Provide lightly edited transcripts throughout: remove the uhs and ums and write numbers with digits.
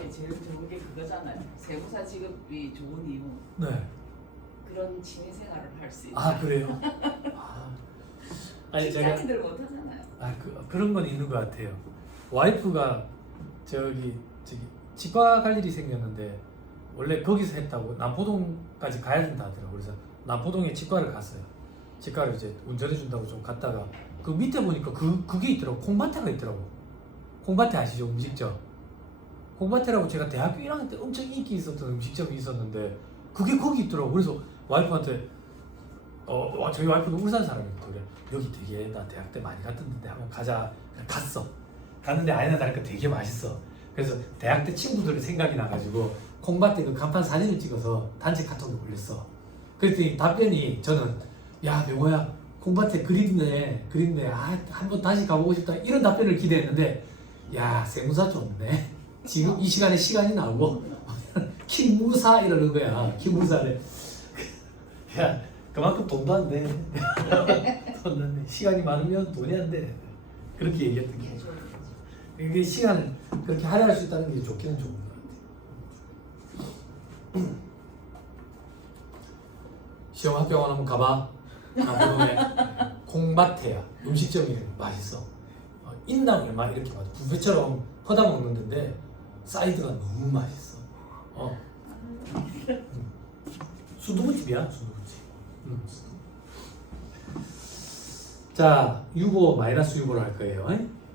게 제일 좋은 게 그거잖아요. 세무사 직업이 좋은 이유. 네. 그런 취미 생활을 할 수 있다. 아 그래요? 아니 제가 직장인들 못 하잖아요. 그런 건 있는 것 같아요. 와이프가 저기 치과 갈 일이 생겼는데 원래 거기서 했다고 남포동까지 가야 된다 하더라고. 그래서 남포동에 치과를 갔어요. 치과를 이제 운전해 준다고 좀 갔다가 그 밑에 보니까 그게 있더라고. 콩밭에가 있더라고. 콩밭에 아시죠? 음식점. 콩밭에라고 제가 대학교 1학년 때 엄청 인기 있었던 음식점이 있었는데 그게 거기 있더라고. 그래서 와이프한테 저희 와이프는 울산 사람이거든요. 그래 여기 되게 나 대학 때 많이 갔던 데 한번 가자. 갔어. 갔는데 아니나 다를까 되게 맛있어. 그래서 대학 때 친구들 생각이 나가지고 콩밭에 그 간판 사진을 찍어서 단체 카톡에 올렸어. 그랬더니 답변이 저는 야 명호야 콩밭에 그립네 한번 다시 가보고 싶다 이런 답변을 기대했는데 야 세무사 좋네. 지금 이 시간에 시간이 나오고 키무사 이러는 거야. 키무사를 야 그만큼 돈도 안 돼. 돈도 안 돼. 시간이 많으면 돈이 안 돼. 그렇게 얘기했던 게 이게 시간을 그렇게 할애할 수 있다는 게 좋기는 좋은 것 같아요. 시험 학교원 한번 가봐. 남포동에 콩밭에야 음식점이 맛있어. 인당 얼마 이렇게 봐도 뷔페처럼 퍼다 먹는 데인데 사이드가 너무 맛있어. 순두부집이야 순두부집. 자 유보 마이너스 유보를 할 거예요.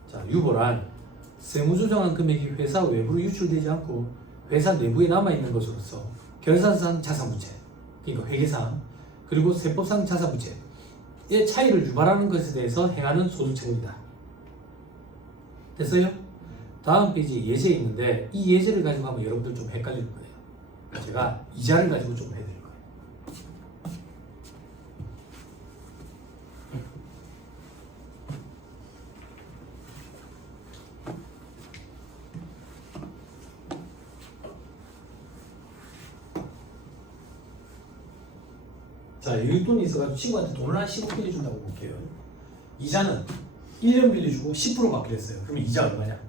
자 유보란 세무조정한 금액이 회사 외부로 유출되지 않고 회사 내부에 남아있는 것으로서 결산상 자산부채, 그러니까 회계상 그리고 세법상 자산부채의 차이를 유발하는 것에 대해서 행하는 소득책입니다. 됐어요? 다음 페이지 예제 있는데 이 예제를 가지고 하면 여러분들 좀 헷갈릴 거예요. 제가 이자를 가지고 좀 해드릴 거예요. 자, 여윳돈이 있어가지고 친구한테 돈을 한 10억 빌려준다고 볼게요. 이자는 1년 빌려주고 10% 받기로 했어요. 그러면 이자 얼마냐?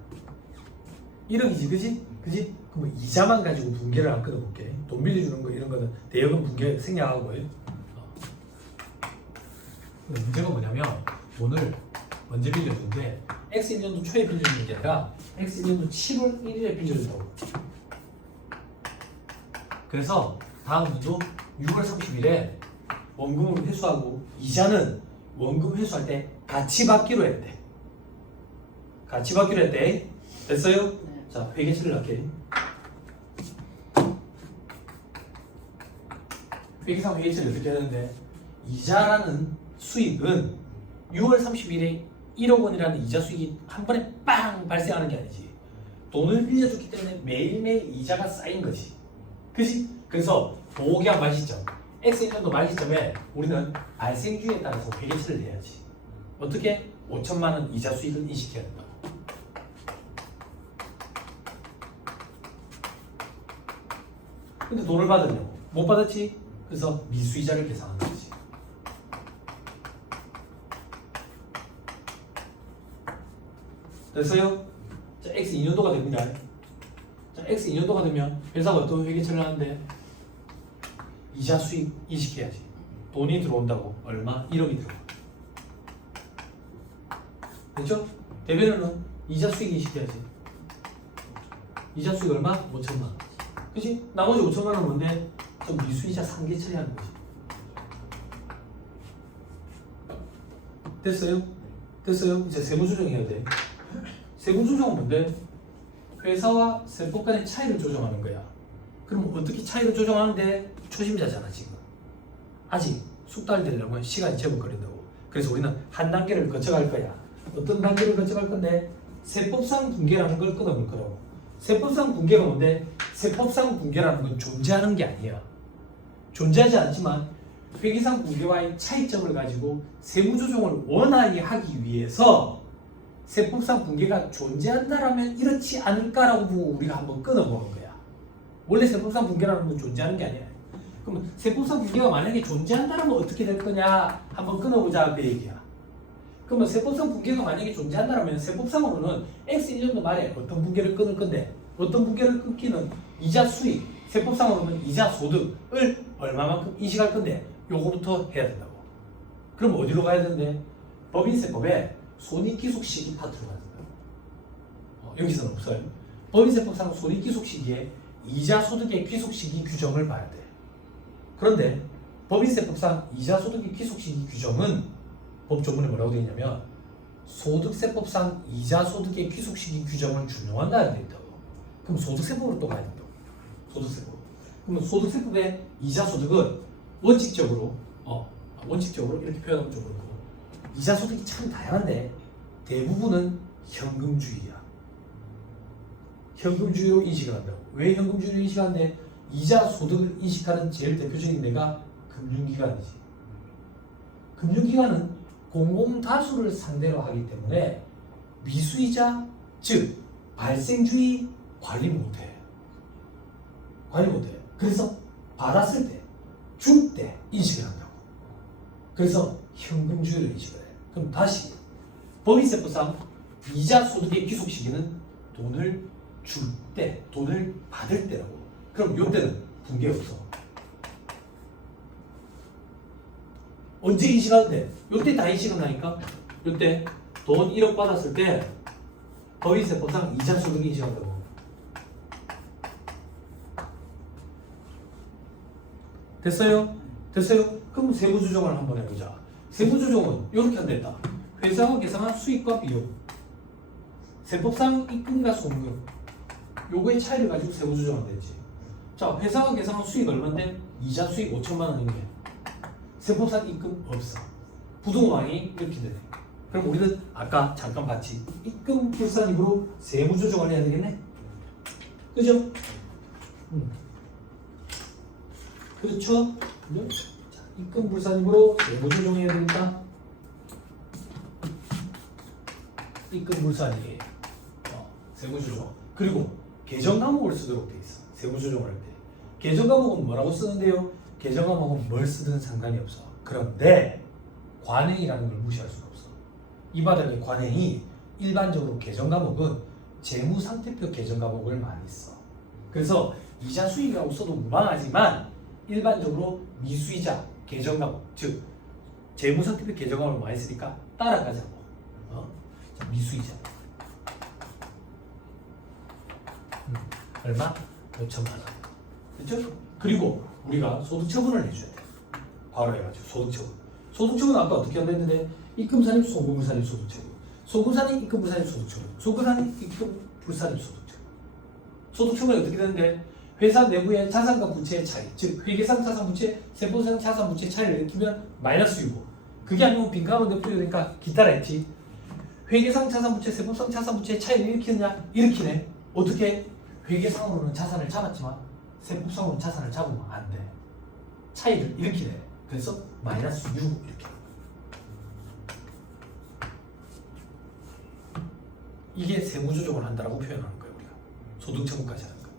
1억이지, 그지? 그지? 그럼 이자만 가지고 분개를 안 끊어볼게. 돈 빌려주는 거 이런 거는 대여금 분개 생략하고요. 근데 문제가 뭐냐면 돈을 언제 빌려주는데 X 1년도 초에 빌려주는 게 아니라 X 1년도 7월 1일에 빌려준다고. 그래서 다음 문도 6월 30일에 원금을 회수하고 이자는 원금 회수할 때 같이 받기로 했대. 같이 받기로 했대. 됐어요? 네. 자, 회계처리를 할게. 회계상 회계처리 어떻게 하는데 이자라는 수익은 6월 30일에 1억 원이라는 이자 수익이 한 번에 빵 발생하는 게 아니지. 돈을 빌려줬기 때문에 매일매일 이자가 쌓인 거지. 그지? 그래서 보호계약 말시점 X년도 말시점에 우리는 발생주에 따라서 회계처리를 해야지. 어떻게? 5천만 원 이자 수익을 인식해야 된다. 근데 돈을 받으려고 못 받았지? 그래서 미수이자를 계산하는 거지. 됐어요? 자, X 2년도가 됩니다. 자, X 2년도가 되면 회사가 어떤 회계처리를 하는데 이자 수익 인식해야지. 돈이 들어온다고. 얼마? 1억이 들어와. 됐죠? 대변에는 이자 수익 인식해야지. 이자 수익 얼마? 5천만 원. 그치? 나머지 5천만 원은 뭔데? 좀 미수이자 상계 처리하는 거지. 됐어요? 됐어요? 이제 세무조정해야 돼. 세무조정은 뭔데? 회사와 세법 간의 차이를 조정하는 거야. 그럼 어떻게 차이를 조정하는데? 초심자잖아 지금. 아직 숙달 되려면 시간이 제법 걸린다고. 그래서 우리는 한 단계를 거쳐갈 거야. 어떤 단계를 거쳐갈 건데? 세법상 분개라는 걸 끊어볼 거라고. 세법상 분개가 뭔데? 세법상 분개라는 건 존재하는 게 아니야. 존재하지 않지만 회계상 분개와의 차이점을 가지고 세무조정을 원활히 하기 위해서 세법상 분개가 존재한다라면 이렇지 않을까라고 보고 우리가 한번 끊어보는 거야. 원래 세법상 분개라는 건 존재하는 게 아니야. 그럼 세법상 분개가 만약에 존재한다면 어떻게 될 거냐 한번 끊어보자 그 얘기야. 그러면 세법상 분개가 만약에 존재한다면 세법상으로는 X 1년도 말에 어떤 분개를 끊을 건데 어떤 무게를 끊기는 이자 수익, 세법상으로는 이자 소득을 얼마만큼 인식할 건데 요거부터 해야 된다고. 그럼 어디로 가야 되는데? 법인세법에 손익기속 시기 파트로 가야 된다고. 여기서는 없어요. 법인세법상 손익기속 시기에 이자 소득의 귀속 시기 규정을 봐야 돼. 그런데 법인세법상 이자 소득의 귀속 시기 규정은 법조문에 뭐라고 되어 있냐면 소득세법상 이자 소득의 귀속 시기 규정을 준용한다 되어 있다고. 그럼 소득세법으로 또 가야 된다고. 소득세법. 그러면 소득세법의 이자 소득은 원칙적으로 이렇게 표현하면 좀 그렇고 이자 소득이 참 다양한데 대부분은 현금주의야. 현금주의로 인식을 한다고. 왜 현금주의로 인식하는데 이자 소득을 인식하는 제일 대표적인 데가 금융기관이지. 금융기관은 공공다수를 상대로 하기 때문에 미수이자 즉 발생주의 관리 못해. 그래서 받았을 때, 줄 때 인식을 한다고. 그래서 현금주의로 인식을 해. 그럼 다시 법인세법상 이자 소득의 귀속 시기는 돈을 줄 때, 돈을 받을 때라고. 그럼 이때는 분개 없어. 언제 인식하는데? 이때 다 인식한다니까? 이때 돈 1억 받았을 때 법인세법상 이자 소득 인식한다고. 됐어요? 그럼 세부조정을 한번 해보자. 세부조정은 이렇게 한댔다. 회사가 계산한 수익과 비용, 세법상 입금과 송금, 요거의 차이를 가지고 세부조정을 되지. 자, 회사가 계산한 수익 얼마인데? 이자 수익 5천만 원인 게 세법상 입금 없어. 부동산이 이렇게 되네. 그럼 우리는 아까 잠깐 봤지. 입금 불산입으로 세무조정을 해야 되겠네. 그죠? 그렇죠? 자, 입금 불산입으로 세무조정해야 되겠다. 입금 불산이 세무조정. 그리고 계정 과목을 쓰도록 돼 있어. 세무조정을 할 때. 계정 과목은 뭐라고 쓰는데요? 계정 과목은 뭘 쓰든 상관이 없어. 그런데 관행이라는 걸 무시할 수가 없어. 이 바닥에 관행이 일반적으로 계정 과목은 재무상태표 계정 과목을 많이 써. 그래서 이자 수익이라고 써도 무방하지만 일반적으로 미수이자 계정 과목, 즉 재무상태표 계정 과목을 많이 쓰니까 따라가자고. 자, 미수이자 얼마? 5천만 원. 그렇죠? 그리고 우리가 소득 처분을 해줘야 돼. 바로 해가지고 소득 처분. 소득 처분은 아까 어떻게 한다 했는데 입금산입, 소금산입, 소득 처분. 소금산입, 입금불산입, 소득 처분. 소금산입, 입금불산입, 소득 처분. 소득 처분이 어떻게 되는데 회사 내부의 자산과 부채의 차이, 즉 회계상 자산 부채, 세법상 자산 부채 차이를 일으키면 마이너스이고, 그게 아니면 빈칸으로 내풀이되니까 기타라 했지. 회계상 자산 부채, 세법상 자산 부채의 차이를 일으키느냐? 일으키네. 어떻게? 회계상으로는 자산을 잡았지만 세법상으로는 자산을 잡으면 안 돼. 차이를 일으키네. 그래서 마이너스 6 이렇게. 이게 세무조정을 한다라고 표현하는 거예요. 우리가 소득 처분까지 하는 거.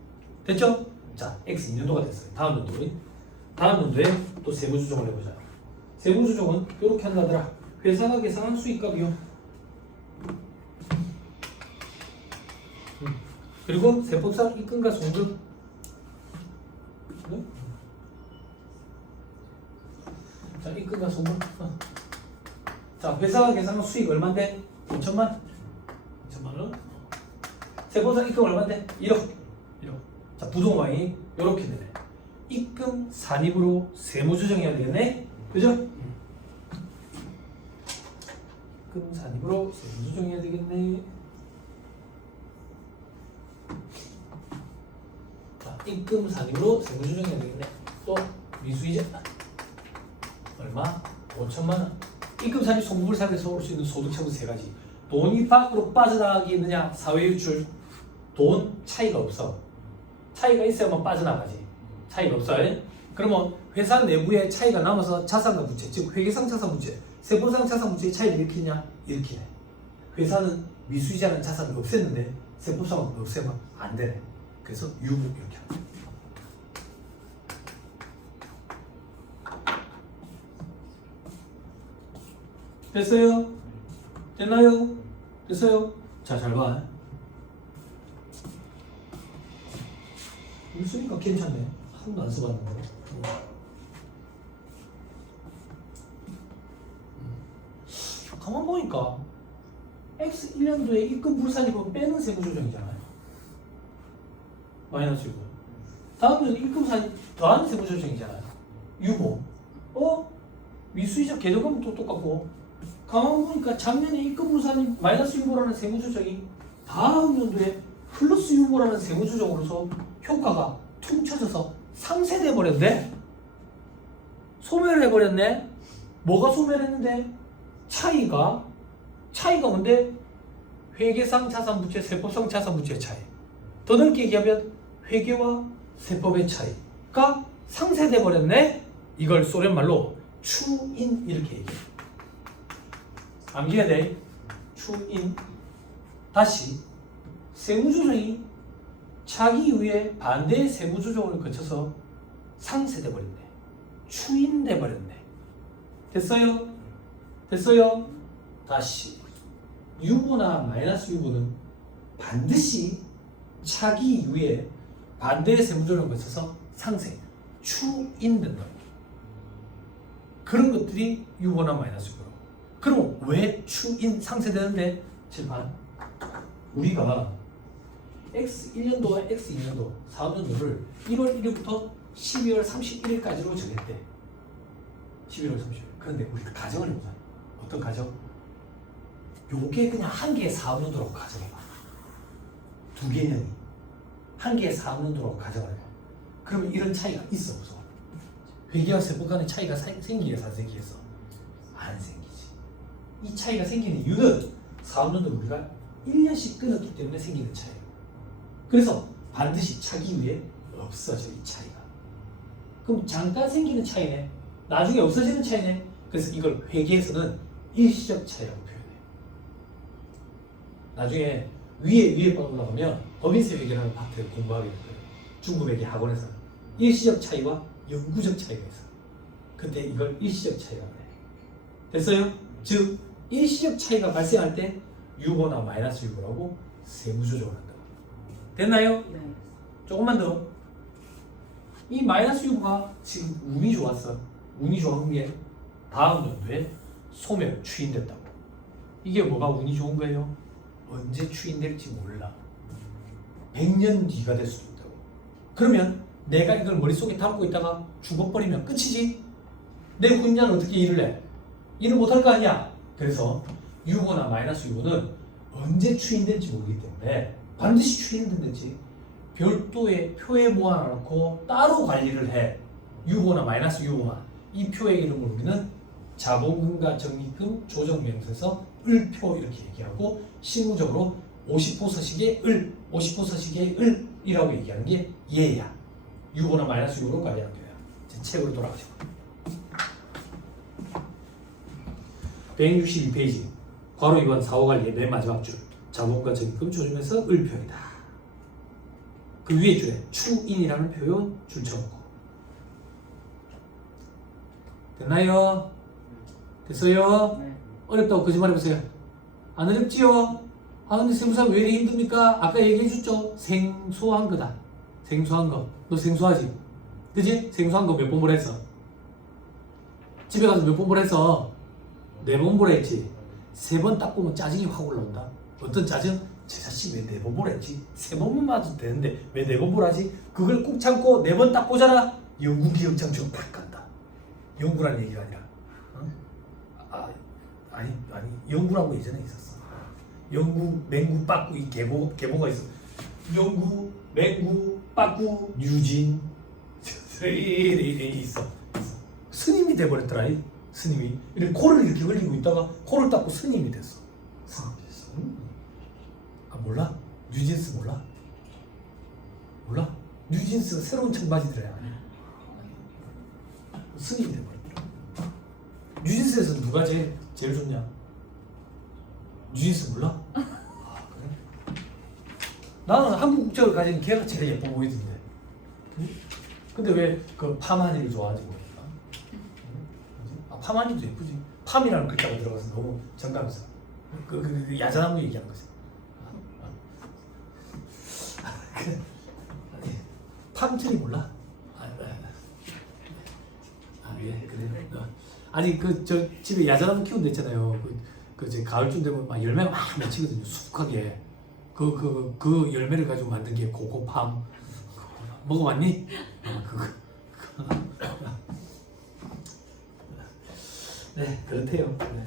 됐죠? 자, X 2년도가 됐어요. 다음 연도에 또 세무조정을 해보자. 세무조정은 이렇게 한다더라. 회사가 계산한 수익과 비용, 그리고 세법상 입금과 송금. 자, 입금과 송금. 자, 회사가 계산한 수익 얼마인데? 5천만 원. 세법상 입금 얼마인데? 1억. 자, 부동산이 이렇게 되네. 입금 산입으로 세무조정해야 되겠네. 그죠? 입금 산입으로 세무조정해야 되겠네. 자, 입금 산입으로 세무조정해야 되겠네. 또 미수이자 얼마? 5천만 원. 입금 산입 송금을 사용해서 올 수 있는 소득 처분 세 가지. 돈이 밖으로 빠져나가기 있느냐? 사회 유출. 돈 차이가 없어. 차이가 있어야만 빠져나가지. 차이가 없어요. 그러면 회사 내부에 차이가 남아서 자산과 부채, 즉 회계상 자산 부채, 세법상 자산 부채의 차이를 일으키냐? 일으키네. 회사는 미수이자는 자산을 없앴는데 세법상은 없애면 안 되네. 그래서 유무 이렇게 합니다. 됐어요? 됐나요? 됐어요? 자, 잘 봐. 이거 쓰니까 괜찮네. 한 번도 안 써봤는데. 가만 보니까 X 1년도에 입금 불산입금 빼는 세무조정이잖아요. 마이너스 6번. 다음 년도 입금 산입 더하는 세무조정이잖아요. 유보. 미수이자 계정금은 또 똑같고. 가만 보니까 작년에 입금 불산입 마이너스 유보라는 세무조정이 다음 연도에 플러스 유보라는 세무조정으로서 효과가 퉁쳐져서 상쇄돼 버렸네. 소멸해 버렸네. 뭐가 소멸했는데? 차이가 뭔데? 회계상 자산부채, 세법상 자산부채의 차이. 더 넓게 얘기하면 회계와 세법의 차이가 상쇄돼 버렸네. 이걸 소련말로 추인 이렇게 얘기해. 암기해야 돼. 추인. 다시 세무조정이 차기 이후에 반대의 세무조정을 거쳐서 상쇄돼 버렸네. 추인돼 버렸네. 됐어요? 됐어요? 다시 유보나 마이너스 유보는 반드시 차기 이후에 반대의 세무조정을 거쳐서 상쇄, 추인된다. 그런 것들이 유보나 마이너스 유보라고. 그럼 왜 추인 상쇄되는데? 칠판 우리가 X 1년도와 X 2년도, 4년도를 1월 1일부터 12월 31일까지로 정했대. 11월 30일. 그런데 우리가 가정을 해보자. 어떤 가정? 요게 그냥 한 개의 4년도라고 가정해봐. 두 개년이 한 개의 4년도라고 가정을 해봐. 그러면 이런 차이가 있어 없어? 회계와 세법 간의 차이가 생기겠어 안 생기겠어? 안 생기지. 이 차이가 생기는 이유는 4년도 우리가 1년씩 끊었기 때문에 생기는 차이예요. 그래서 반드시 차기 이후에 없어져 이 차이가. 그럼 잠깐 생기는 차이네. 나중에 없어지는 차이네. 그래서 이걸 회계에서는 일시적 차이라고 표현해. 나중에 위에 번 올라가면 법인세 회계라는 파트를 공부하게 될 거예요. 중급 회계 학원에서 일시적 차이와 영구적 차이가 있어. 그때 이걸 일시적 차이라고 해. 됐어요? 즉 일시적 차이가 발생할 때 유보나 마이너스 유보라고 세무조정을 한다고. 됐나요? 네. 조금만 더. 이 마이너스 유보가 지금 운이 좋았어. 운이 좋은 게 다음 연도에 소멸, 추인됐다고. 이게 뭐가 운이 좋은 거예요? 언제 추인될지 몰라. 100년 뒤가 될 수도 있다고. 그러면 내가 이걸 머릿속에 담고 있다가 죽어버리면 끝이지. 내 후임자는 어떻게 일을 해? 일을 못할 거 아니야. 그래서 유보나 마이너스 유보는 언제 추인될지 모르기 때문에 반드시 추인된다지 별도의 표에 모아놓고 따로 관리를 해. 유보나 마이너스 유보만. 이 표의 이름을 우리는 자본금과 적립금 조정명세서 을표 이렇게 얘기하고 실무적으로 50호 서식의 을, 50호 서식의 을이라고 얘기하는 게 얘야. 유보나 마이너스 유보로 관리하는 거야. 제 책으로 돌아가시고 162페이지 괄호 2번 4호 관리의 맨 마지막 줄 자본과 적립금 조정명세서 을표이다. 그 위에 줄에 추인이라는 표현 줄쳐놓고. 됐나요? 됐어요? 네. 어렵다고 거짓말 해보세요. 안 어렵지요? 아 근데 세무사 왜 이렇게 힘듭니까? 아까 얘기해줬죠? 생소한 거다. 생소한 거. 너 생소하지? 그지? 생소한 거 몇 번 보라 했어? 집에 가서 몇 번 보라 했어? 4번 보라 했지? 3번 딱 보면 짜증이 확 올라온다. 어떤 짜증? 제 자식 왜 4번 보라 했지? 3번만 맞아도 되는데 왜 4번 보라지? 그걸 꾹 참고 4번 딱 보잖아? 영구기억장치가 팍 간다. 영구라는 얘기가 아니라 아니 영구라고 예전에 있었어. 영구, 맹구, 빠꾸 이 계보가 있어. 영구, 맹구, 빠꾸, 뉴진 있어. 스님이 돼버렸더라. 스님이 이렇게 코를 이렇게 흘리고 있다가 코를 닦고 스님이 됐어. 스님이 됐어. 아 몰라? 뉴진스 몰라? 몰라? 뉴진스 새로운 청바지들이야. 스님이 돼버렸더라. 뉴진스에서 누가 제일 좋냐? 뉴진스 몰라? 아 그래? 나는 한국 국적을 가진 걔가 제일 예뻐 보이던데. 근데 왜 그 파마니를 좋아하는지 모르겠다. 아 파마니도 예쁘지. 팜이라는 글자가 들어가서 너무 정감있어. 그 야자나무 얘기하는 거지. 팜트리 몰라? 예, 그래. 아니 그 저 집에 야자나무 키우는 데 있잖아요. 그 가을쯤 되면 막 열매가 막 맺히거든요. 수북하게. 그 열매를 가지고 만든 게 고코팜. 먹어봤니? 그거. 네, 그렇대요. 네.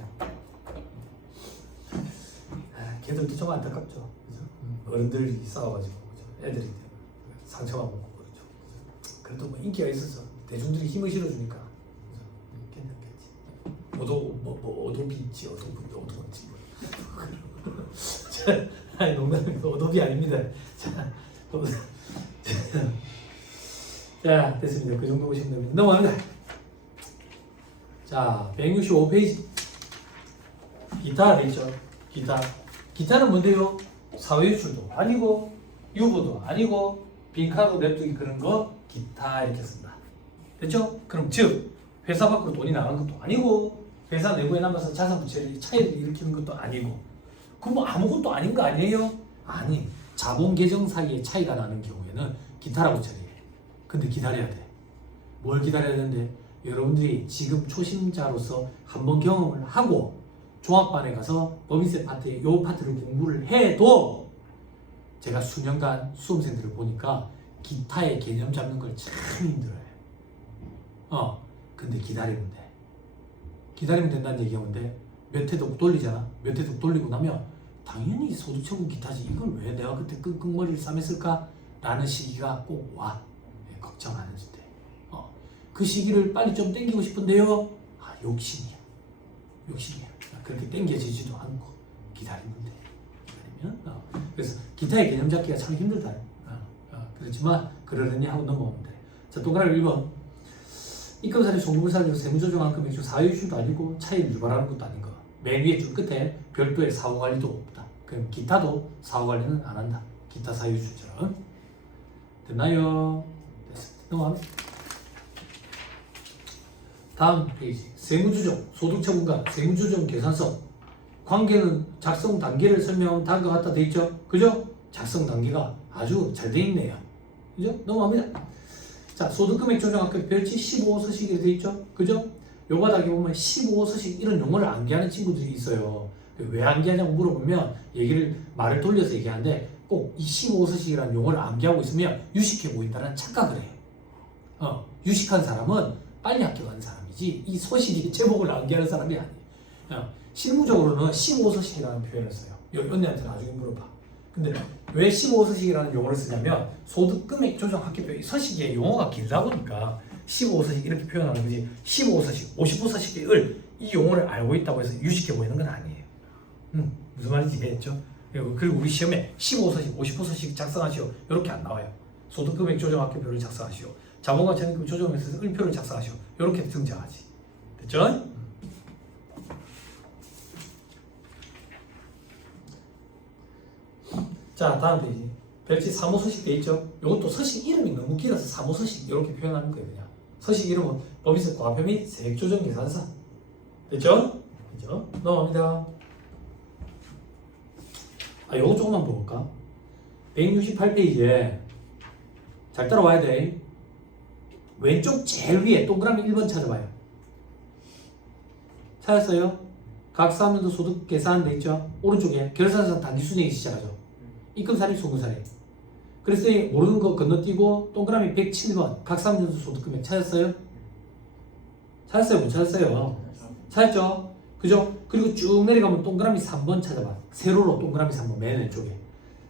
걔들도 좀 안타깝죠. 그죠? 어른들이 싸워가지고 그죠? 애들이 상처만 먹고 그렇죠. 그래도 뭐 인기가 있어서 대중들이 힘을 실어주니까 그죠? 괜찮겠지. 오도비지, 오도비지. 아니 농담이고 오도비 아닙니다. 자, 됐습니다. 그 정도 보시면 됩니다. 넘어갑니다. 자, 165페이지. 기타 되죠. 기타는 뭔데요? 사회유출도 아니고 유보도 아니고 빈카로 냅두기 그런 거 기타 이렇게 쓴다. 됐죠? 그럼 즉 회사 밖으로 돈이 나간 것도 아니고 회사 내부에 남아서 자산 부채를 차이를 일으키는 것도 아니고 그럼 뭐 아무것도 아닌 거 아니에요? 아니, 자본 계정 사이에 차이가 나는 경우에는 기타라고 처리해. 근데 기다려야 돼. 뭘 기다려야 되는데 여러분들이 지금 초심자로서 한번 경험을 하고 종합반에 가서 법인세 파트에 요 파트를 공부를 해도 제가 수년간 수험생들을 보니까 기타의 개념 잡는 걸 참 힘들어요. 근데 기다리면 돼. 기다리면 된다는 얘기가 뭔데 몇 회독 돌리잖아. 몇 회독 돌리고 나면 당연히 소득처분 기타지 이걸 왜 내가 그때 끙끙머리를 싸맸을까? 라는 시기가 꼭 와. 걱정 안 해도 돼. 그 시기를 빨리 좀 땡기고 싶은데요. 욕심이야. 그렇게 땡겨지지도 않고 기다리면 돼. 그래서 기타의 개념 잡기가 참 힘들다. 그렇지만 그러려니 하고 넘어오면 돼. 자, 동그라미 1번. 입금사례, 송금사례, 세무조정한 금액 중 사유유출도 아니고 차이를 유발하는 것도 아닌 거. 맨 위에 줄 끝에 별도의 사후관리도 없다. 그럼 기타도 사후관리는 안 한다. 기타 사유유출처럼. 됐나요? 됐습니다. 넘어갑니다. 다음 페이지. 세무조정, 소득처분과 세무조정 계산서. 관계는 작성 단계를 설명하면 다음과 같다 돼 있죠? 그죠? 작성 단계가 아주 잘 돼 있네요. 그죠? 넘어갑니다. 자, 소득금액 조정학교 별지 15서식이 돼 있죠? 그죠? 요 바닥에 보면 15서식 이런 용어를 암기하는 친구들이 있어요. 왜 암기하냐고 물어보면 말을 돌려서 얘기하는데 꼭 이 15서식이라는 용어를 암기하고 있으면 유식해 보인다는 착각을 해요. 유식한 사람은 빨리 합격하는 사람이지 이 서식이 제목을 암기하는 사람이 아니에요. 실무적으로는 15서식이라는 표현을 써요. 언니한테 나중에 물어봐. 근데 왜 15서식이라는 용어를 쓰냐면 소득금액 조정 학계표 서식의 용어가 길다 보니까 15서식 이렇게 표현하는 거지 15서식, 55서식을 이 용어를 알고 있다고 해서 유식해 보이는 건 아니에요. 무슨 말인지 이해했죠? 그리고 우리 시험에 15서식, 55서식 작성하시오 이렇게 안 나와요. 소득금액 조정 학계표를 작성하시오. 자본가치 현금 조정에서 을표를 작성하시오. 이렇게 등장하지. 됐죠? 자, 다음 페이지. 별지 사무서식 돼 있죠? 이것도 서식 이름이 너무 길어서 사무서식 이렇게 표현하는 거예요. 그냥. 서식 이름은 법인세 과표 및 세액조정 계산서. 됐죠? 그죠? 넘어갑니다. 요거 조금만 볼까? 168페이지에 잘 따라와야 돼. 왼쪽 제일 위에 동그라미 1번 찾아봐요. 찾았어요? 각 사업연도 소득 계산 돼 있죠? 오른쪽에 결산서 단기순이익이 시작하죠. 입금사례, 송금사례. 그래서 모르는 거 건너뛰고 동그라미 107번 각 사업연도 소득금액 찾았어요? 찾았어요? 못 찾았어요? 찾았죠? 그죠? 그리고 쭉 내려가면 동그라미 3번 찾아봐. 세로로 동그라미 3번 맨 왼쪽에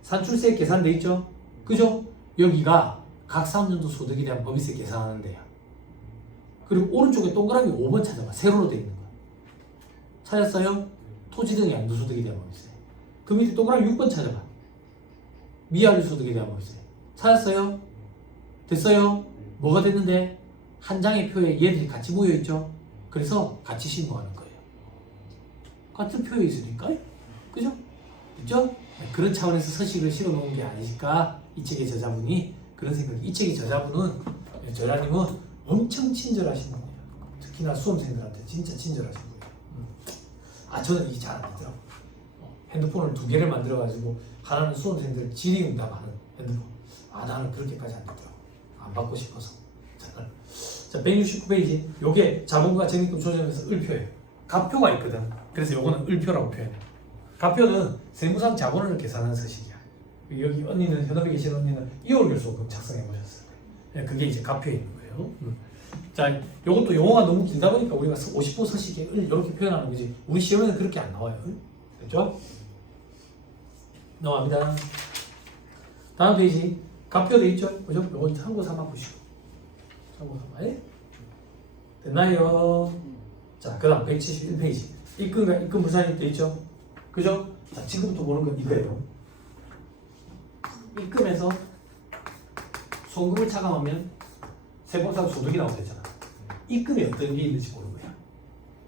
산출세 계산 돼 있죠? 그죠? 여기가 각 사업연도 소득에 대한 법인세 계산하는 데야. 그리고 오른쪽에 동그라미 5번 찾아봐. 세로로 돼 있는 거. 찾았어요? 토지 등의 양도소득에 대한 법인세. 그 밑에 동그라미 6번 찾아봐. 미완료소득에 대한 법인세. 찾았어요? 됐어요? 뭐가 됐는데? 한 장의 표에 얘들이 같이 모여있죠? 그래서 같이 신고하는 거예요. 같은 표에 있으니까요. 그죠? 그죠? 그런 차원에서 서식을 실어놓은 게 아닐까? 이 책의 저자분이 그런 생각이. 이 책의 저자분은 저자님은 엄청 친절하신 분이에요. 특히나 수험생들한테 진짜 친절하신 분이에요. 저는 이게 잘 안 되더라고요. 핸드폰을 2개를 만들어가지고 하나는 수험생들 질의응답하는 핸드폰. 나는 그렇게까지 안 되더라고요. 안 받고 싶어서. 자 169페이지. 요게 자본과 적립금 조정에서 을표예요. 갑표가 있거든. 그래서 요거는 을표라고 표현해. 갑표는 세무상 자본을 계산하는 서식이야. 여기 언니는 현업에 계신 언니는 2월 결소금 작성해 보셨을 거예요. 그게 이제 갑표에 있는 거예요. 자, 요것도 용어가 너무 길다 보니까 우리가 50호 서식에 을 이렇게 표현하는 거지. 우리 시험에는 그렇게 안 나와요. 됐죠? 넘어갑니다. 다음 페이지. 갑표 돼 있죠? 그죠? 요건 참고 삼아 보시고. 참고 삼아. 됐나요? 자, 그 다음 171페이지. 입금과 입금 부산입 돼 있죠? 그죠? 자, 지금부터 보는 건 이거예요. 입금에서 송금을 차감하면 세법상 소득이 나오겠잖아. 입금에 어떤 게 있는지 보는 거야.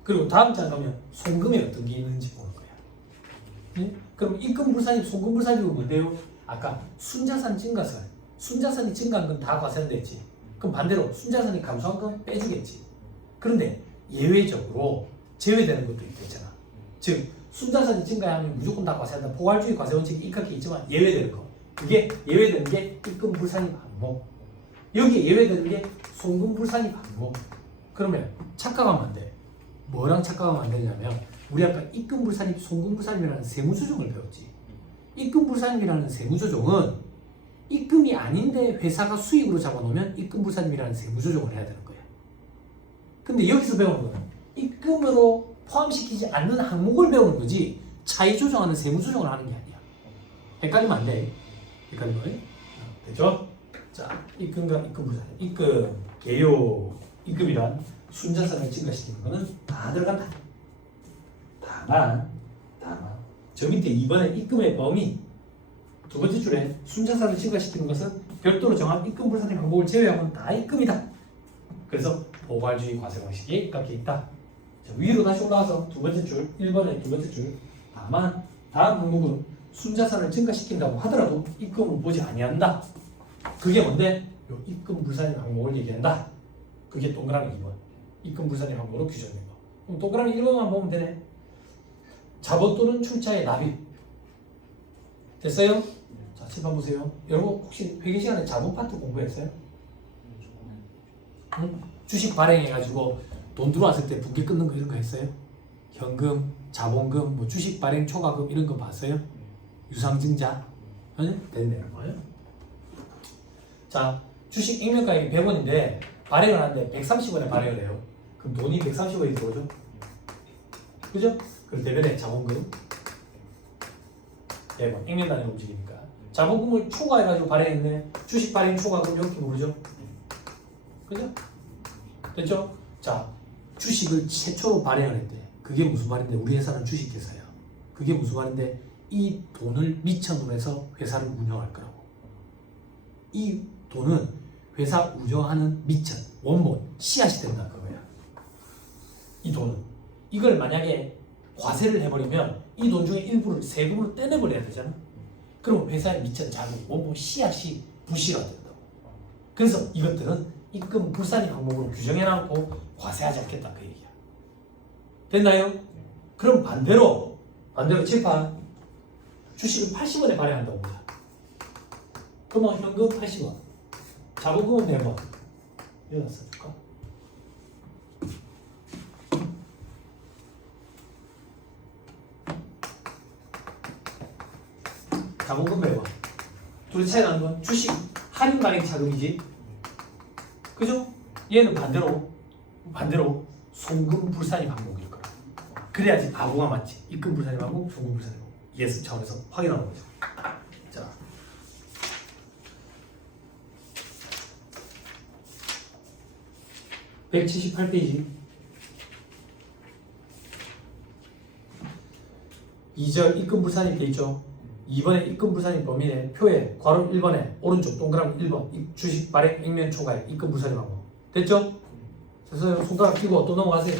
그리고 다음 장 가면 송금에 어떤 게 있는지 보는 거야. 네? 그럼 입금 불산입, 송금 불산입은 뭔데요? 아까 순자산 증가설, 순자산이 증가한 건 다 과세한댔지. 그럼 반대로 순자산이 감소한 건 빼주겠지. 그런데 예외적으로 제외되는 것도 있잖아. 즉 순자산이 증가하면 무조건 다 과세한다. 포괄주의 과세 원칙이 입각해 있지만 예외되는 거. 그게 예외되는 게 입금 불산입 항목. 여기에 예외되는 게 송금 불산입 항목. 그러면 착각하면 안 돼. 뭐랑 착각하면 안 되냐면 우리 아까 입금 불산입, 송금 불산입이라는 세무조정을 배웠지. 입금 불산입이라는 세무조정은 입금이 아닌데 회사가 수익으로 잡아놓으면 입금 불산입이라는 세무조정을 해야 되는 거야. 근데 여기서 배우는 거는 입금으로 포함시키지 않는 항목을 배우는 거지 차이 조정하는 세무조정을 하는 게 아니야. 헷갈리면 안 돼. 헷갈리면 됐죠? 자, 입금과 입금 불산입. 입금, 개요, 입금이란 순자산을 증가시키는 거는 다 들어간다. 다만 저 밑에 2번에 입금의 범위 두 번째 줄에 순자산을 증가시키는 것은 별도로 정한 입금 불산입 항목을 제외하면 다 입금이다. 그래서 포괄주의 과세 방식이 이렇게 있다. 자, 위로 다시 올라와서 두 번째 줄 1번의 두 번째 줄 다만 다음 항목은 순자산을 증가시킨다고 하더라도 입금을 보지 아니한다. 그게 뭔데? 요 입금 불산입 항목을 얘기한다. 그게 동그라미 2번. 입금 불산입 항목으로 규정된 거. 그럼 동그라미 1번만 보면 되네. 자본 또는 출자의 납입. 됐어요? 자, 칠판 보세요. 여러분 혹시 회계 시간에 자본 파트 공부했어요? 응? 주식 발행해가지고 돈 들어왔을 때 분기 끊는 거 이런 거 했어요? 현금, 자본금, 뭐 주식 발행 초과금 이런 거 봤어요? 유상증자? 응? 됐네요. 자, 주식 액면가액이 100원인데 발행을 하는데 130원에 발행을 해요. 그럼 돈이 130원이 들어오죠? 그죠? 그럼 대변에 자본금 100원, 액면 단위로 움직이니까 자본금을 초과해가지고 발행했네. 주식 발행 초과금 이렇게 부르죠? 그죠? 됐죠? 자, 주식을 최초로 발행을 했대. 그게 무슨 말인데? 우리 회사는 주식회사야. 그게 무슨 말인데? 이 돈을 미천으로 해서 회사를 운영할 거라고. 이 돈은 회사 운영하는 미천, 원본, 씨앗이 된다 그거야. 이 돈은. 이걸 만약에 과세를 해버리면 이 돈 중에 일부를 세금으로 떼내버려야 되잖아. 그럼 회사의 미천, 자금, 원본, 씨앗이 부실화 된다고. 그래서 이것들은 입금 불산입 항목으로 규정해놓고 과세하지 않겠다 그 얘기야. 됐나요? 그럼 반대로 칠판 주식을 80원에 발행한다고 보자. 그러면 현금 80원, 자본금은 100원. 여기다 써줄까? 자본금 100원. 둘이 차이 나는 건 주식 할인 발행 자금이지. 그죠? 얘는 반대로 송금 불산입 항목일 거야. 그래야지 바보가 맞지. 입금 불산입 항목, 송금 불산입 항목. 예습 차원에서 확인하는 거죠. 자, (178페이지) 2절 입금 불산입 돼 있죠. 2번에 입금 불산입 범위에 표에 괄호 1번에 오른쪽 동그라미 1번 주식 발행 액면 초과액 입금 불산입 항목. 됐죠? 그래서 손가락 끼고 또 넘어가세요.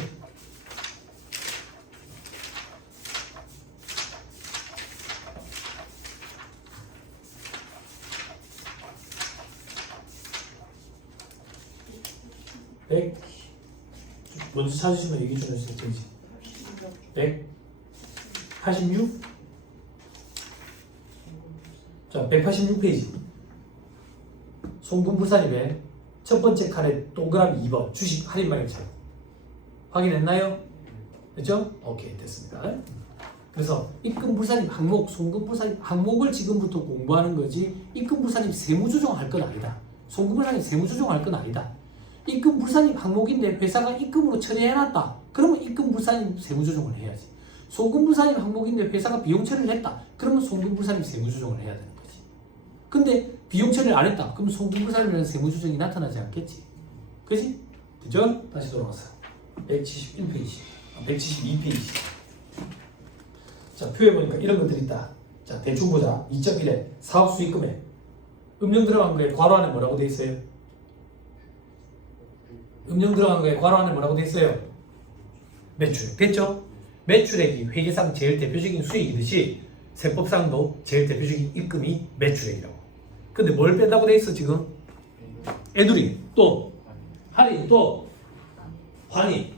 먼저 찾으시면 얘기 좀 해주세요. 페이지 186? 자, 186페이지 송금부산입의 첫 번째 칸에 동그라미 2번 주식 할인만의 차이 확인했나요? 됐죠? 오케이 됐습니다. 그래서 입금불산입 항목, 송금불산입 항목을 지금부터 공부하는 거지 입금불산입 세무조정할 건 아니다. 송금불산입 세무조정할 건 아니다. 입금불산입 항목인데 회사가 입금으로 처리해놨다. 그러면 입금불산입 세무조정을 해야지. 송금불산입 항목인데 회사가 비용 처리를 했다. 그러면 송금불산입 세무조정을 해야 되는 거지. 근데 비용 처리를 안 했다. 그럼 송금불산입이라는 세무조정이 나타나지 않겠지. 그지? 됐죠? 다시 돌아가서 171페이지, 172페이지. 자, 표에 보니까 이런 것들이 있다. 자, 대충 보자. 2.1에 사업수익금액. 음령 들어간 거에 괄호 안에 뭐라고 돼 있어요? 음령 들어간 거에 괄호 안에 뭐라고 돼 있어요? 매출액. 됐죠? 매출액이 회계상 제일 대표적인 수익이듯이 세법상도 제일 대표적인 입금이 매출액이라고. 근데 뭘 뺀다고 돼 있어 지금? 애들이 또 할인 또 환입.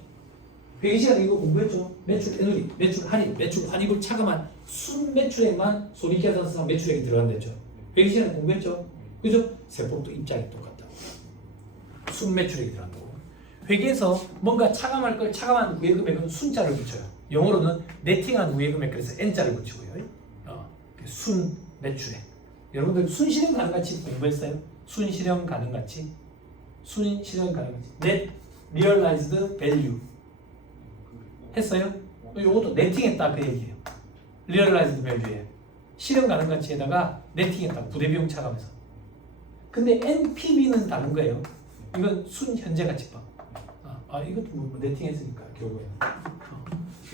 회계 시간에 이거 공부했죠? 매출 애누리, 매출 할인, 매출 환입을 차감한 순 매출액만 손익계산서상 매출액이 들어간댔죠. 회계 시간에 공부했죠? 그죠? 세법도 입장이 똑같다고. 순 매출액이 들어간다고. 회계에서 뭔가 차감할 걸 차감한 후의 금액은 순자를 붙여요. 영어로는 네팅한 후의 금액 그래서 n자를 붙이고요. 순 매출액. 여러분들 순실현 가능가치 공부했어요? 순실현 가능가치? 순실현 가능가치. net realized value 했어요? 요것도 네팅했다 그 얘기예요. realized value에 실현 가능가치에다가 네팅했다 부대비용 차감해서. 근데 NPV는 다른 거예요. 이건 순현재가치법. 이것도 뭐 네팅했으니까 결국에는.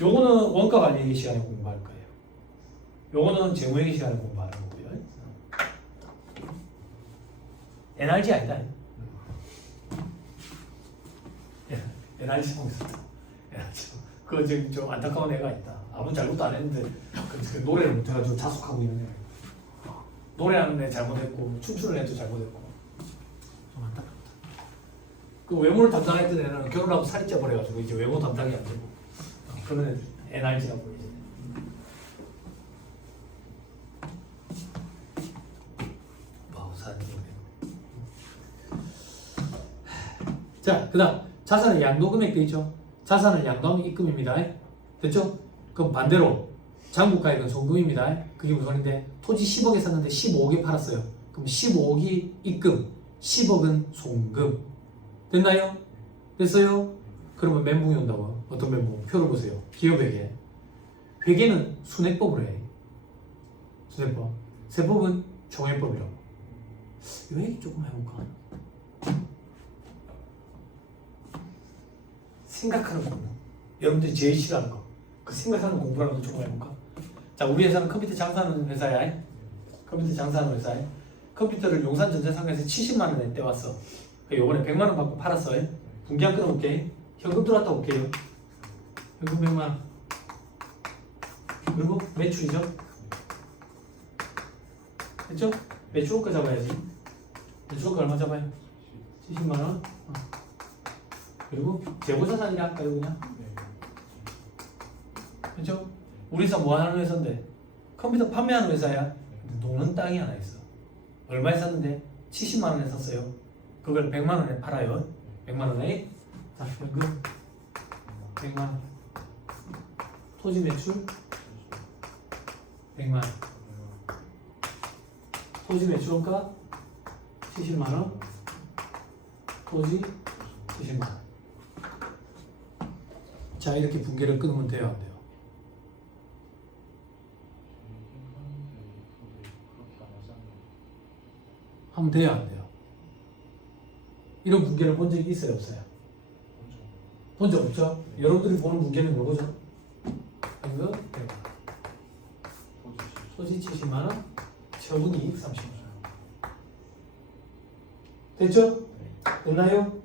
요거는 원가관리회계 시간에 공부할 거예요. 요거는 재무회계 시간에 공부하는 거고요. NRG 아니다. NRG 공부. 그 지금 좀 안타까운 애가 있다. 아무 잘못도 안 했는데 그 노래를 못해가지고 자숙하고 있는 애. 노래하는 애 잘못했고 춤추는 애도 잘못했고 좀 안타깝다. 그 외모를 담당했던 애는 결혼하고 살이 쪄버려가지고 이제 외모 담당이 안 되고 그런 애들 NRG라고 이제. 자, 그다음 자산의 양도금액 되죠. 자산을 양도하면 입금입니다. 됐죠? 그럼 반대로 장부가액은 송금입니다. 그게 무슨 말인데 토지 10억에 샀는데 15억에 팔았어요. 그럼 15억이 입금, 10억은 송금. 됐나요? 됐어요? 그러면 멘붕이 온다고. 어떤 멘붕? 표를 보세요. 기업회계. 회계는 순회법으로 해. 순회법. 세법은 종회법이라고. 이 얘기 조금 해볼까? 생각하는 공부. 여러분들이 제일 싫어하는 거. 그 생각하는 공부라는 거 조금 해볼까? 자, 우리 회사는 컴퓨터 장사하는 회사야. 컴퓨터 장사하는 회사야. 컴퓨터를 용산전자상가에서 70만 원에 떼왔어. 요번에 100만 원 받고 팔았어. 분기한 끊어볼게. 현금 들어왔다 볼게요. 현금 100만 원. 그리고 매출이죠. 됐죠? 매출효과 잡아야지. 매출효과 얼마 잡아요? 70만 원. 그리고 재고자산이라 할까요 그냥? 그렇죠? 우리 회사 뭐 하는 회사인데 컴퓨터 판매하는 회사야. 노는 땅이 하나 있어. 얼마에 샀는데? 70만 원에 샀어요. 그걸 100만 원에 팔아요. 100만 원에. 자, 현금 100만 원. 토지 매출 100만 원. 토지 매출원가 70만 원. 토지 70만 원. 자, 이렇게 분계를 끊으면 돼요, 안 돼요? 하면 돼요, 안 돼요? 이런 분계를 본 적이 있어요, 없어요? 본 적 없죠? 여러분들이 보는 분계는 뭐죠? 이거 100만 원. 토지 70만 원, 처분 이익 30만 원. 됐죠? 됐나요?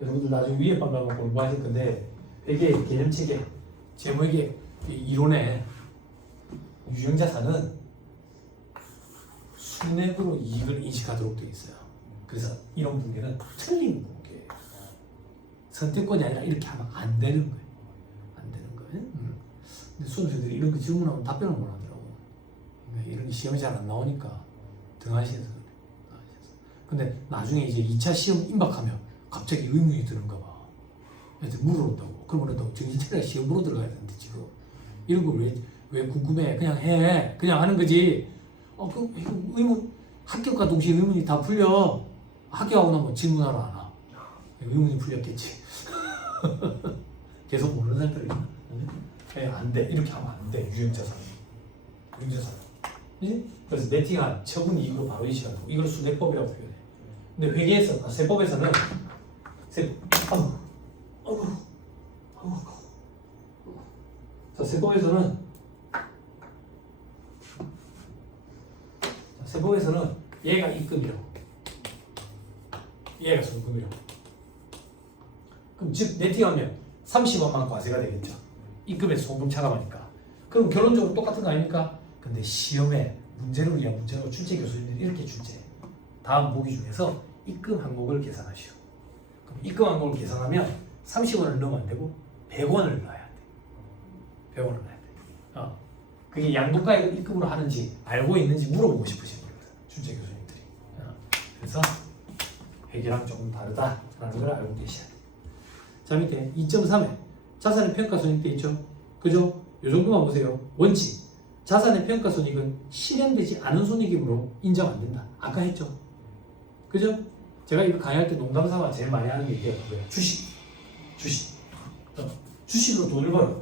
여러분들 나중에 위에 방법을 공부하실 건데 회계 개념체계, 재무회계 이론의 유형자산은 순액으로 이익을 인식하도록 되어 있어요. 그래서 이런 분계는 틀린 분계예요. 선택권이 아니라 이렇게 하면 안 되는 거예요. 안 되는 거예요. 근데 수험생들이 이런 거 질문하면 답변을 못 하더라고요. 이런 시험이 잘 안 나오니까 등하시해서 그래요. 근데 나중에 이제 2차 시험 임박하면 갑자기 의문이 드는가 봐. 애들 물어온다고. 그러면 너 정신 차려 시험 보러 들어가야 되는데 지금 이런 걸 왜 궁금해? 그냥 해. 그냥 하는 거지. 그럼 이거 의문 합격과 동시에 의문이 다 풀려. 합격하고 나면 질문하러 안 와. 의문이 풀렸겠지. 계속 모르는 사람들이 있나? 안 돼. 이렇게 하면 안 돼. 유형자산. 그래서 네팅한 처분 이익으로 바로 인식하고 이걸 순회법이라고 표현해. 근데 회계에서 세법에서는 자, 세법에서는 얘가 입금이라고, 얘가 송금이라고. 그럼 즉 네팅하면 30원만 과세가 되겠죠. 입금에서 송금 차감하니까. 그럼 결론적으로 똑같은 거 아닙니까? 근데 시험에 문제를 위한 문제로 출제 교수님들이 이렇게 출제. 다음 보기 중에서 입금 항목을 계산하시오. 그럼 입금 항목을 계산하면 30원을 넣으면 안 되고 100원을 넣어야 돼. 100원을 넣어야 돼. 그게 양도가액을 입금으로 하는지 알고 있는지 물어보고 싶으신 거거든. 출제 교수님들이. 그래서 회계랑 조금 다르다라는 걸 알고 계셔야 돼. 자, 밑에 2.3에 자산의 평가손익 돼 있죠? 그죠? 이 정도만 보세요. 원칙. 자산의 평가손익은 실현되지 않은 손익이므로 인정 안 된다. 아까 했죠? 그죠? 제가 이거 강의할 때 농담삼아 제일 많이 하는 게 이게 뭐예요? 주식. 주식으로 돈을 벌어.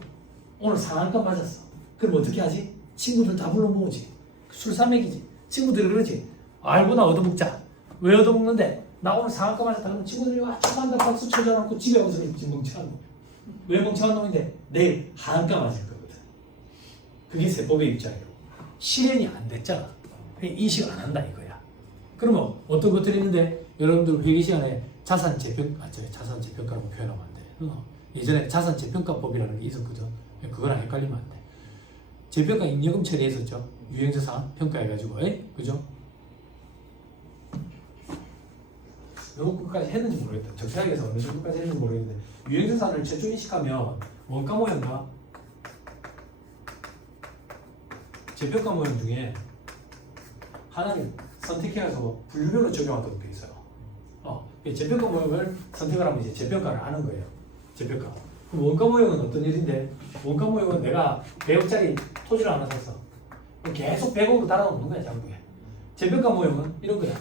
오늘 상한가 맞았어. 그럼 어떻게 하지? 친구들 다 불러 모으지. 술 사먹이지. 친구들이 그러지. 알고 나 얻어먹자. 왜 얻어먹는데? 나 오늘 상한가 맞았다. 그러면 친구들이 와 축하한다 박수 쳐줘놓고 집에 와서 지금 멍청한 놈. 왜 멍청한 놈인데? 내일 하한가 맞을 거거든. 그게 세법의 입장이에요. 실현이 안 됐잖아. 인식 안 한다 이거야. 그러면 어떤 것들이 있는데 여러분들 회계 시간에 자산 재평가라고 표현하면 안 돼. 예전에 자산 재평가법이라는 게 있었거든. 그거랑 헷갈리면 안 돼. 재평가 임여금 처리했었죠. 유형자산 평가해가지고, 그죠? 요거까지 했는지 모르겠다. 적폐학에서 어느 정도까지 했는지 모르겠는데 유형자산을 최초 인식하면 원가 모형과 재평가 모형 중에 하나를 선택해서 분류별로 적용하도록 되어 있어요. 재평가 모형을 선택을 하면 이제 재평가를 하는 거예요. 재평가. 그럼 원가 모형은 어떤 일인데? 원가 모형은 내가 100억짜리 토지를 하나 샀어. 계속 100억으로 달아놓는 거야, 장부에. 재평가 모형은 이런 거야.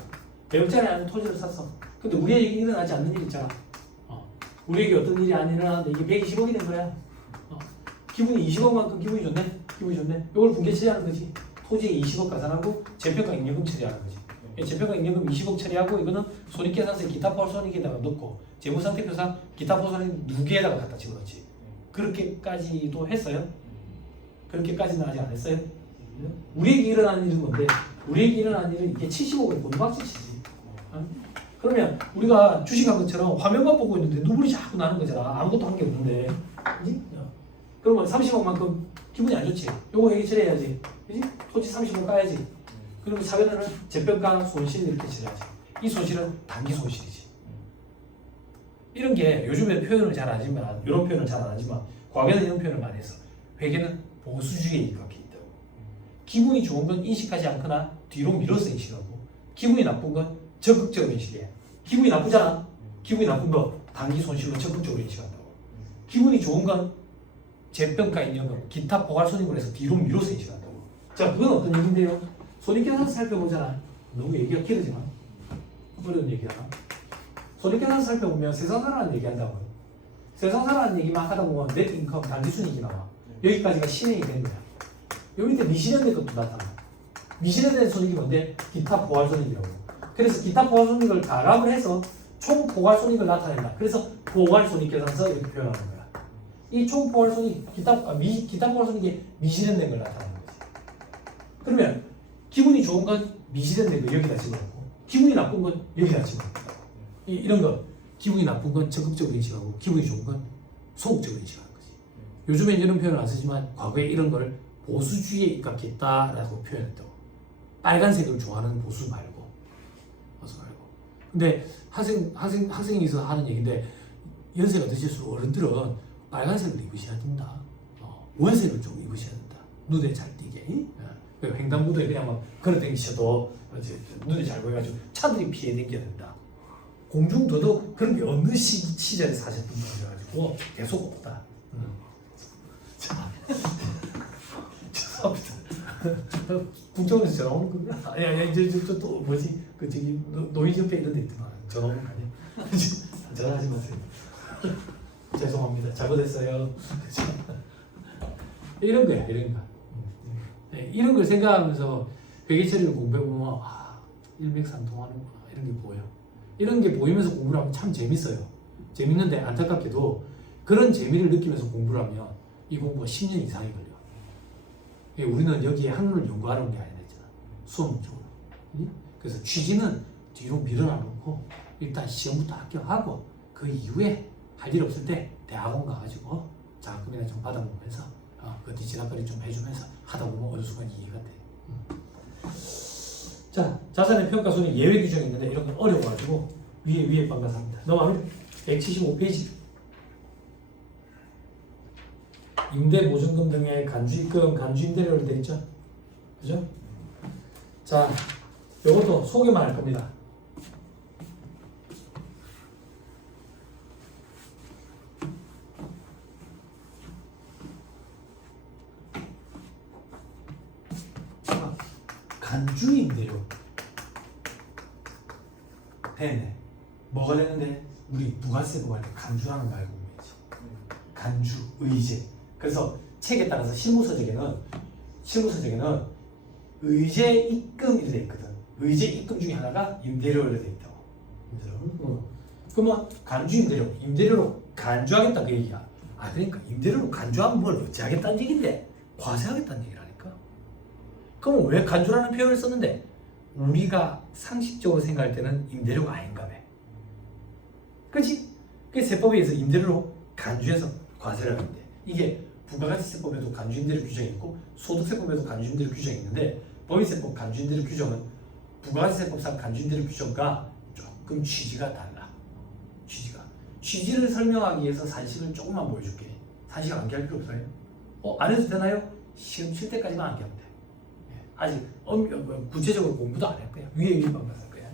100억짜리 하는 토지를 샀어. 근데 우리에게 일어나지 않는 일 있잖아. 우리에게 어떤 일이 안 일어나는데 이게 120억이 된 거야. 기분이 20억만큼 기분이 좋네? 기분이 좋네? 이걸 분계 처리하는 거지. 토지에 20억 가산하고 재평가 임여금 처리하는 거지. 재평가 임여금 20억 처리하고 이거는 손익계산서에 기타 포괄 손익에다가 넣고 재무상태표상 기타 포괄 손익 누계에다가 갖다 집어넣지. 그렇게까지도 했어요? 그렇게까지는 아직 안 했어요? 우리에게 일어난 일은 뭔데? 우리에게 일어난 일은 이게 70억을 본박수 치지. 그러면 우리가 주식한 것처럼 화면만 보고 있는데 눈물이 자꾸 나는 거잖아. 아무것도 한 게 없는데. 그지? 그러면 30억만큼 기분이 안 좋지. 요거 얘기 처리해야지. 그지? 토지 30억 까야지. 그리고 사회는 재평가 손실 이렇게 처리하지. 이 손실은 단기 손실이지. 이런 게 요즘에 표현을 잘 안 하지만, 이런 표현을 잘 안 하지만, 과거에는 이런 표현을 많이 했어. 회계는 보수주의에 입각해 있다고. 기분이 좋은 건 인식하지 않거나 뒤로 밀어서 인식하고, 기분이 나쁜 건 적극적으로 인식해. 기분이 나쁘잖아. 기분이 나쁜 거 단기 손실로 적극적으로 인식한다고. 기분이 좋은 건 재평가 임여금, 기타 포괄 손익을 해서 뒤로 밀어서 인식한다고. 자, 그건 어떤 얘기인데요? 손익계산서 살펴보잖아. 너무 얘기가 길어지나? 어려운 얘기야. 손익계산서 살펴보면 세상사라는 얘기한다고. 세상사라는 얘기만 하다 보면 넷 인컴, 단기순이익이 나와. 여기까지가 실행이 된 거야. 여기 밑에 미실현된 것도 나타나. 미실현된 손익이 뭔데? 기타 포괄 손익이라고. 그래서 기타 포괄 손익을 가감을 해서 총 포괄 손익을 나타낸다. 그래서 포괄 손익계산서 이렇게 표현하는 거야. 이 총 포괄 손익, 기타 포괄 손익이 미실현된 걸 나타내는 거지. 그러면 기분이 좋은 건 미실현된 거 여기다 집어넣고, 기분이 나쁜 건 여기다 집어넣고. 이런 거 기분이 나쁜 건 적극적으로 인식하고 기분이 좋은 건 소극적으로 인식하는 거지. 요즘엔 이런 표현을 안 쓰지만 과거에 이런 걸 보수주의에 입각했다라고 표현했다고. 빨간색을 좋아하는 보수 말고. 근데 학생에서 하는 얘기인데 연세가 드실수록 어른들은 빨간색을 입으셔야 된다. 원색을 좀 입으셔야 된다. 눈에 잘 띄게. 횡단보도에 그냥 막 걸어 다니셔도 눈에 잘 보여가지고 차 차들이 피해 댕겨야 된다. 공중도덕 그런 게 어느 시절에 사셨던 분이라가지고 계속 없다. 자, 죄송합니다. 국정원에서 전화 오는 거구나. 야, 이제 또 뭐지? 그 저기 노이즈 옆에 이런 데 있더만 전화 오는 거 아니야? 전화하지 마세요. 죄송합니다. 잘못했어요. 이런 거야, 이런 거. 이런 걸 생각하면서 회계처리를 공부해보면 일맥상통하는구나 이런 게 보여. 이런 게 보이면서 공부를 하면 참 재밌어요. 재밌는데 안타깝게도 그런 재미를 느끼면서 공부를 하면 이 공부가 10년 이상이 걸려. 우리는 여기에 학문을 연구하는 게 아니라 했잖아. 수업 목적으로. 그래서 취지는 뒤로 밀어놔놓고 일단 시험부터 합격하고 그 이후에 할 일 없을 때 대학원 가가지고 장학금이나 좀 받아보면서 그 뒤지락거리 좀 해주면서 하다 보면 어느 순간 이해가 돼. 자, 자산의 평가손이 예외 규정이 있는데 이런 건 어려워가지고 위에 방가서 합니다. 넘어가면 175페이지. 임대 보증금 등의 간주입금, 간주임대료로 되어 있죠. 그죠? 자, 이것도 소개만 할 겁니다. 간주임대료. 되네. 뭐가 되는데? 우리 부가세 부과할 때 간주라는 거 알고 있지. 간주, 의제. 그래서 책에 따라서 실무서적에는 의제 입금이 돼 있거든. 의제 입금 중에 하나가 임대료로 돼 있다고. 그러면 간주임대료, 임대료로 간주하겠다 그 얘기야. 그러니까 임대료로 간주하면 뭘 어찌하겠다는 얘기인데 과세하겠다는 얘기라니까. 그럼 왜 간주라는 표현을 썼는데 우리가 상식적으로 생각할 때는 임대료가 아닌가 봐. 그렇지? 그 세법에 의해서 임대료로 간주해서 과세를 하는데 이게 부가가치세법에도 간주임대료 규정이 있고 소득세법에도 간주임대료 규정이 있는데 법인세법 간주임대료 규정은 부가가치세법상 간주임대료 규정과 조금 취지가 달라. 취지를 설명하기 위해서 산식을 조금만 보여줄게. 산식 암기할 필요 없어요. 안 해도 되나요? 시험 칠 때까지만 암기하면 돼. 아직 구체적으로 공부도 안 할 거야. 위에 방만 할 거야.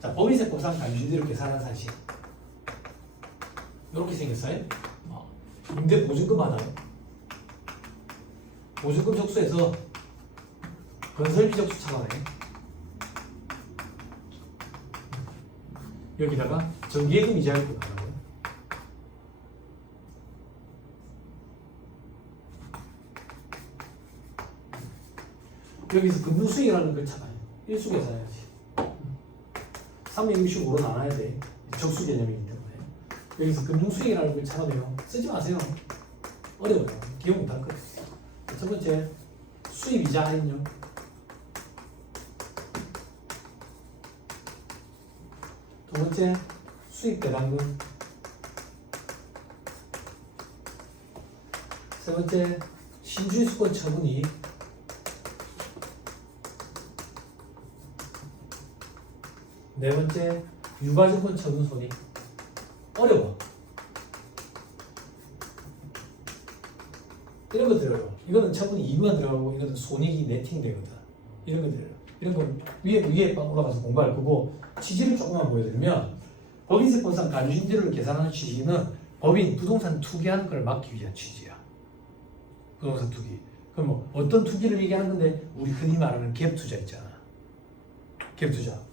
자, 법인세법상 간주임대료 계산한 산식. 이렇게 생겼어요. 임대 보증금 하나. 보증금 적수에서 건설비 적수 차감해. 여기다가 정기예금 이자율 하라고요. 여기서 금융수익이라는 걸 잡아요. 일수 계산해야지. 365로 나눠야 돼. 적수 개념이기 때문에. 여기서 금융수익이라는 걸 잡아내요. 쓰지 마세요. 어려워요. 기억 못할 거예요. 첫 번째, 수입이자 할인율. 두 번째, 수입 배당금. 세 번째, 신주수권 처분이익. 네 번째, 유가증권 처분 손익. 어려워. 이런 거 들어요. 이거는 처분이 이익만 들어가고 이거는 손익이 네팅 되거든. 이런 거 들어요. 이런 건 위에 올라가서 공부할 거고 취지를 조금만 보여드리면 법인세법상 간주임대료를 계산하는 취지는 법인 부동산 투기하는 걸 막기 위한 취지야. 부동산 투기. 그럼 뭐 어떤 투기를 얘기하는 건데 우리 흔히 말하는 갭 투자 있잖아. 갭 투자.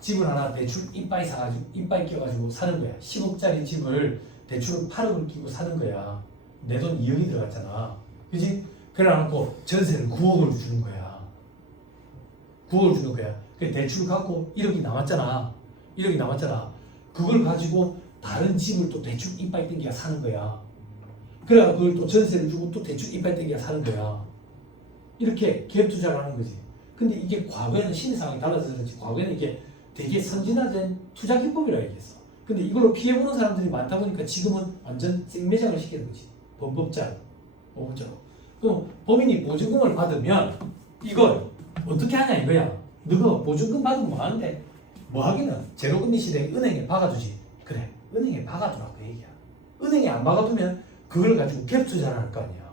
집을 하나 대출 이빠이 사가지고 이빠이 껴가지고 사는 거야. 10억짜리 집을 대출을 8억을 끼고 사는 거야. 내 돈 2억이 들어갔잖아. 그지? 그래놓고 전세를 9억을 주는 거야. 9억을 주는 거야. 그 대출을 갖고 1억이 남았잖아. 1억이 남았잖아. 그걸 가지고 다른 집을 또 대출 이빠이 땡기가 사는 거야. 그래가 그걸 또 전세를 주고 또 대출 이빠이 땡기가 사는 거야. 이렇게 갭 투자를 하는 거지. 근데 이게 과거에는 시대 상황이 달라서 그렇지 과거에는 이게 되게 선진화된 투자 기법이라고 얘기했어. 근데 이걸로 피해보는 사람들이 많다 보니까 지금은 완전 생매장을 시키는 거지. 범법자로. 그럼 법인이 보증금을 받으면 이걸 어떻게 하냐 이거야. 너가 보증금 받으면 뭐 하는데? 뭐 하기는 제로금리 시대에 은행에 박아두지. 그래, 은행에 박아두라 그 얘기야. 은행에 안 박아두면 그걸 가지고 갭 투자를 할 거 아니야.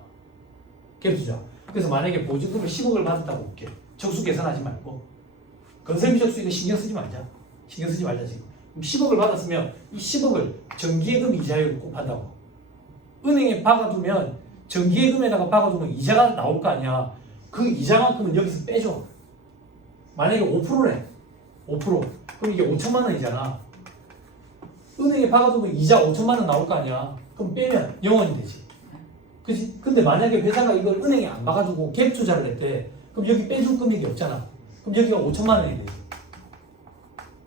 갭 투자. 그래서 만약에 보증금을 10억을 받았다고 볼게. 적수 계산하지 말고. 건설비적 수익은 신경 쓰지 말자. 신경 쓰지 말자 지금. 그럼 10억을 받았으면 이 10억을 정기예금 이자율로 곱한다고. 은행에 박아두면 정기예금에다가 박아두면 이자가 나올 거 아니야. 그 이자만큼은 여기서 빼줘. 만약에 5%래. 5%. 그럼 이게 5천만 원이잖아. 은행에 박아두면 이자 5천만 원 나올 거 아니야. 그럼 빼면 0원이 되지. 그치? 근데 만약에 회사가 이걸 은행에 안 박아두고 갭 투자를 했대. 그럼 여기 빼줄 금액이 없잖아. 그럼 여기가 5천만 원이 되지.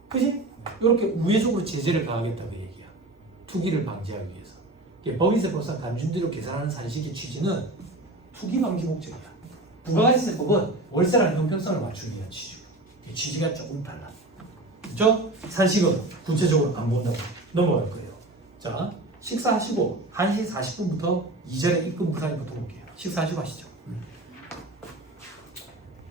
그치? 이렇게 우회적으로 제재를 가하겠다 그 얘기야. 투기를 방지하기 위해서. 이게 법인세법상 단순대로 계산하는 산식의 취지는 투기 방지 목적이야. 부가가치세법은 월세라는 형평성을 맞추기 위한 취지고. 이 취지가 조금 달라. 그렇죠? 산식은 구체적으로 안 본다고 넘어갈 거예요. 자, 식사하시고 1시 40분부터 이전에 입금 부산부터 볼게요. 식사하시고 하시죠.